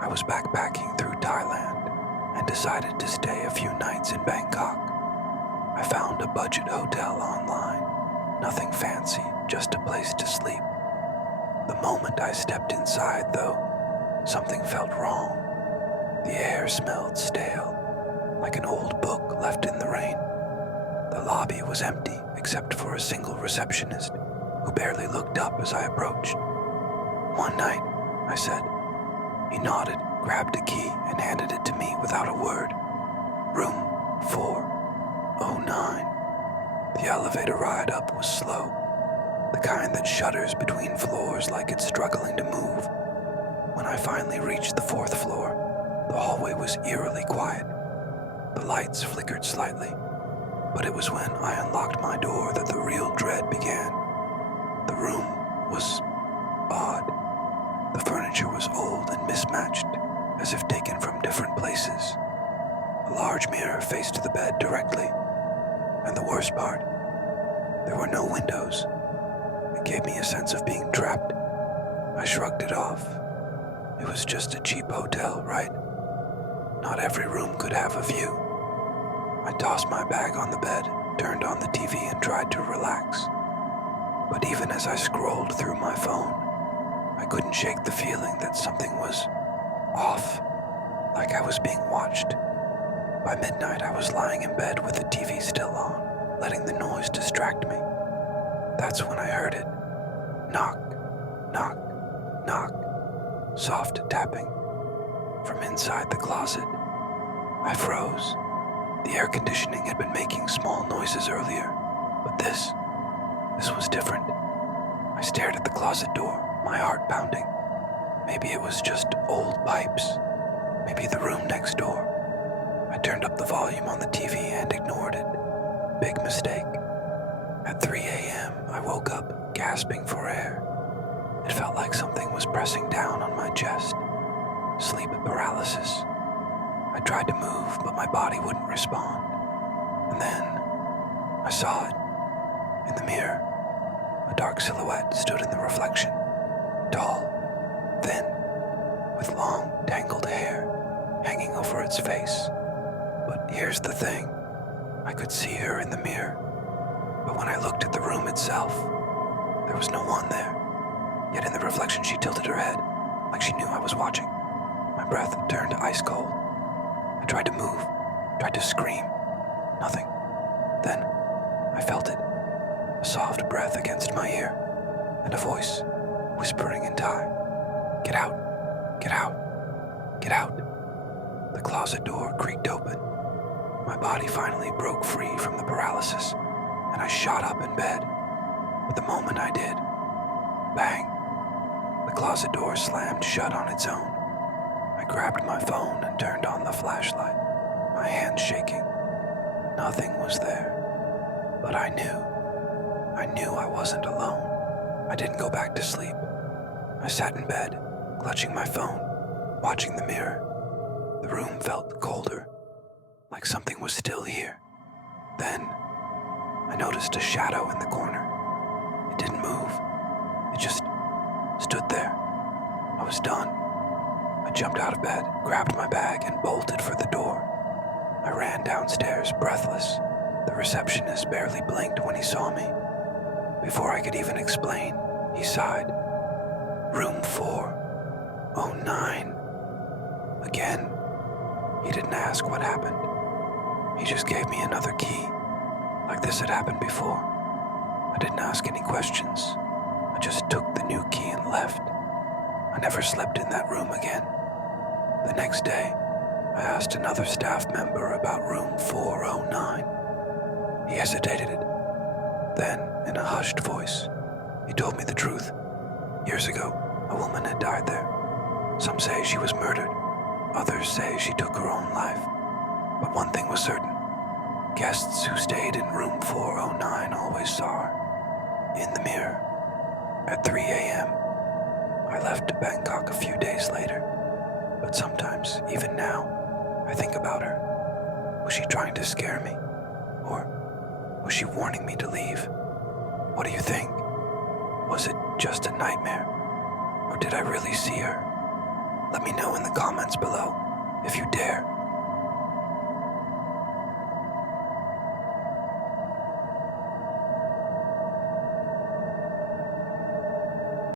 I was backpacking through Thailand and decided to stay a few nights in Bangkok. I found a budget hotel online. Nothing fancy, just a place to sleep. The moment I stepped inside, though, something felt wrong. The air smelled stale, like an old book left in the rain. The lobby was empty except for a single receptionist who barely looked up as I approached. "One night," I said. He nodded, grabbed a key, and handed it to me without a word. "Room 409. The elevator ride up was slow, the kind that shudders between floors like it's struggling to move. When I finally reached the 4th floor, the hallway was eerily quiet. The lights flickered slightly, but it was when I unlocked my door that the real dread began. The room was odd. The furniture was old and mismatched, as if taken from different places. A large mirror faced the bed directly, and the worst part, there were no windows. It gave me a sense of being trapped. I shrugged it off. It was just a cheap hotel, right? Not every room could have a view. I tossed my bag on the bed, turned on the TV, and tried to relax. But even as I scrolled through my phone, I couldn't shake the feeling that something was off, like I was being watched. By midnight, I was lying in bed with the TV still on, letting the noise distract me. That's when I heard it. Knock, knock, knock. Soft tapping from inside the closet. I froze. The air conditioning had been making small noises earlier, but this was different. I stared at the closet door, my heart pounding. Maybe it was just old pipes. Maybe the room next door. I turned up the volume on the TV and ignored it. Big mistake. At 3 a.m., I woke up, gasping for air. It felt like something was pressing down on my chest. Sleep paralysis. I tried to move, but my body wouldn't respond. And then, I saw it. In the mirror, a dark silhouette stood in the reflection. Tall, thin, with long, tangled hair hanging over its face. But here's the thing. I could see her in the mirror. But when I looked at the room itself, there was no one there. Yet in the reflection, she tilted her head, like she knew I was watching. My breath turned ice cold. I tried to move, tried to scream. Nothing. Then, I felt it. A soft breath against my ear, and a voice whispering in Thai. "Get out, get out, get out." The closet door creaked open. My body finally broke free from the paralysis, and I shot up in bed. But the moment I did, bang, the closet door slammed shut on its own. I grabbed my phone and turned on the flashlight, my hands shaking. Nothing was there, but I knew I wasn't alone. I didn't go back to sleep. I sat in bed, clutching my phone, watching the mirror. The room felt colder, like something was still here. Then, I noticed a shadow in the corner. It didn't move. It just stood there. I was done. I jumped out of bed, grabbed my bag, and bolted for the door. I ran downstairs, breathless. The receptionist barely blinked when he saw me. Before I could even explain, he sighed. "Room 409. Again. He didn't ask what happened. He just gave me another key, like this had happened before. I didn't ask any questions. I just took the new key and left. I never slept in that room again. The next day, I asked another staff member about room 409. He hesitated. Then, in a hushed voice, he told me the truth. Years ago, a woman had died there. Some say she was murdered. Others say she took her own life. But one thing was certain. Guests who stayed in room 409 always saw her. In the mirror. At 3 a.m. I left Bangkok a few days later. But sometimes, even now, I think about her. Was she trying to scare me? Or was she warning me to leave? What do you think? Was it just a nightmare? Or did I really see her? Let me know in the comments below, if you dare.